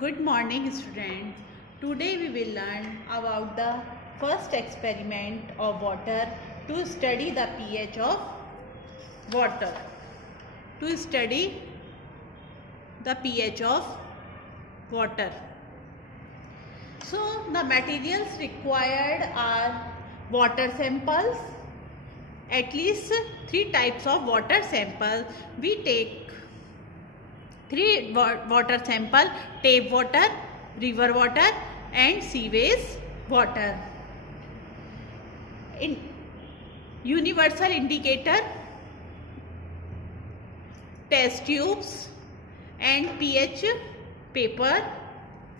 Good morning, students. Today we will learn about the first experiment of water to study the pH of water. To study the pH of water. So the materials required are water samples, at least 3 types of water sample. We take 3 water sample: tap water, river water and sewage water. In universal indicator, test tubes and pH paper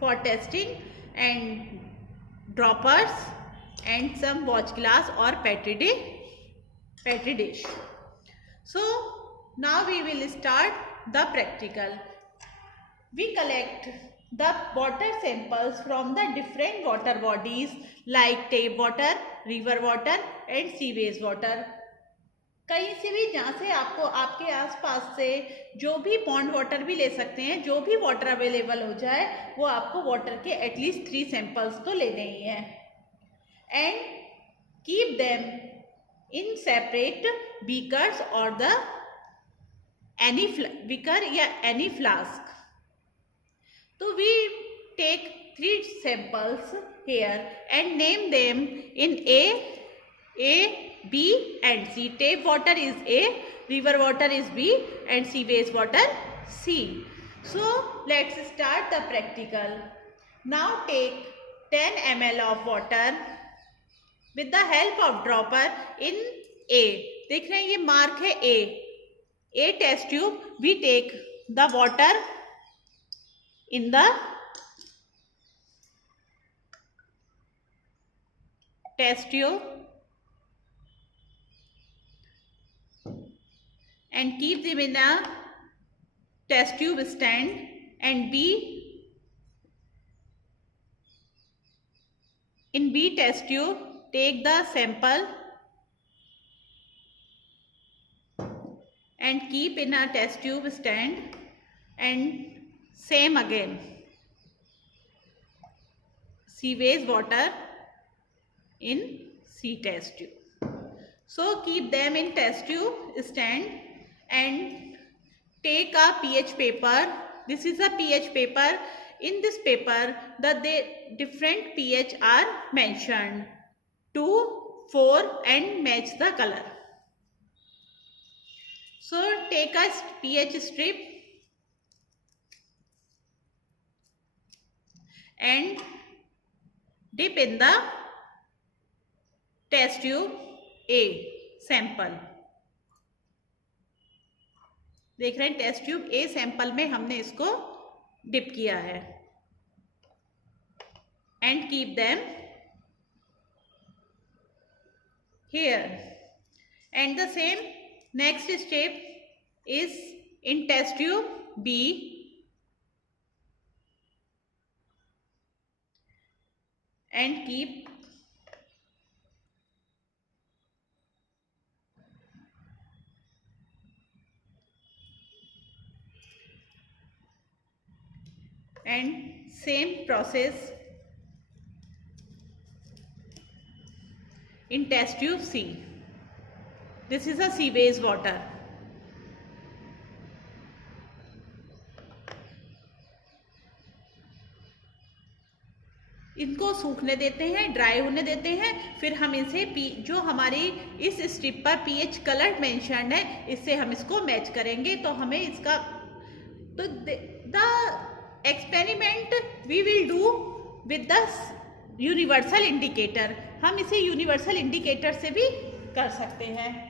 for testing, and droppers and some watch glass or petri dish. So now we will start the practical. We collect the water samples from the different water bodies like tap water, river water and sewage water. कहीं से भी जहाँ से आपको आपके आसपास से जो भी पॉन्ड वाटर भी ले सकते हैं, जो भी वाटर अवेलेबल हो जाए वो आपको वाटर के एटलीस्ट 3 सैंपल्स तो लेने ही हैं. And keep them in separate beakers और द एनी बीकर या any flask. So we take 3 samples here and name them in A, B and C. Tap water is A, river water is B and sewage water C. So let's start the practical. Now take 10 ml of water with the help of dropper in A. देख रहे हैं ये mark है A test tube. We take the water in the test tube and keep them in a test tube stand, and in B test tube take the sample and keep in a test tube stand, and same again sewage water in C test tube. So keep them in test tube stand and take a pH paper. This is a pH paper. In this paper the different pH are mentioned 2, 4 and match the color. So take a pH strip and dip in the test tube A sample. देख रहे हैं test tube A sample में हमने इसको dip किया है. And keep them here. And the same next step is in test tube B and keep and same process in test tube C. This is a sewage water. इनको सूखने देते हैं, dry होने देते हैं, फिर हम इसे जो हमारी इस स्ट्रिप पर पीएच कलर मेंशन है इससे हम इसको मैच करेंगे. तो हमें इसका तो the experiment we will do with the universal indicator. हम इसे यूनिवर्सल इंडिकेटर से भी कर सकते हैं.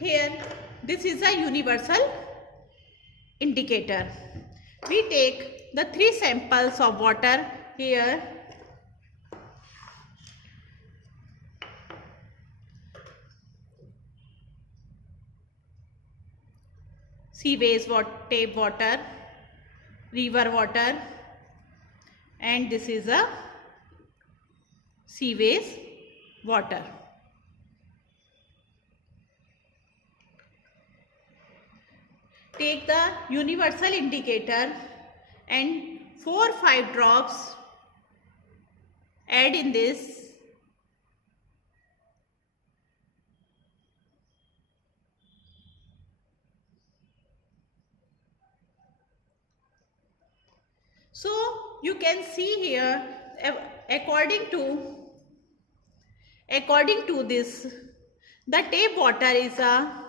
Here this is a universal indicator. We take the 3 samples of water here sewage water, tap water, river water, and this is a sewage water. Take the universal indicator and 4-5 drops add in this. So you can see here, according to this, the tap water is a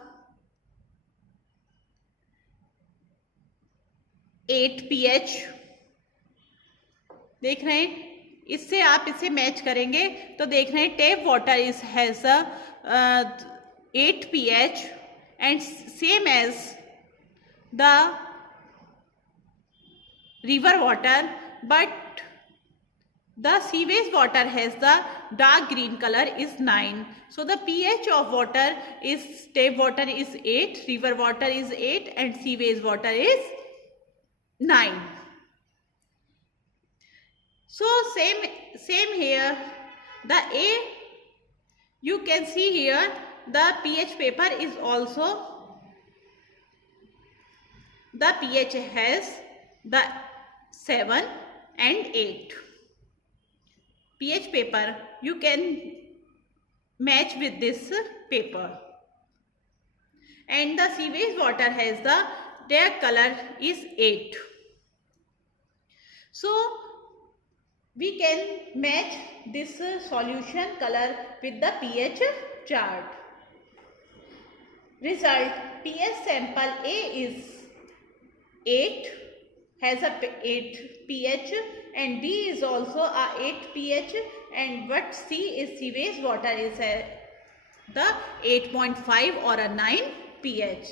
8 pH. देख रहे हैं, इससे आप इसे match करेंगे तो देख रहे हैं tap water is has a 8 pH and same as the river water, but the sewage water has the dark green color is 9. So the pH of water is, tap water is 8, river water is 8 and sewage water is 9. So same here, the A, you can see here the pH paper is also, the pH has the 7 and 8. pH paper you can match with this paper, and the sewage water has the, their color is 8. So we can match this solution color with the pH chart. Result, pH sample A is 8, has a 8 pH, and B is also a 8 pH, and what C is sewage water is the 8.5 or a 9 pH.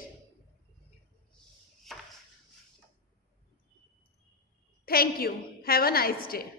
Thank you. Have a nice day.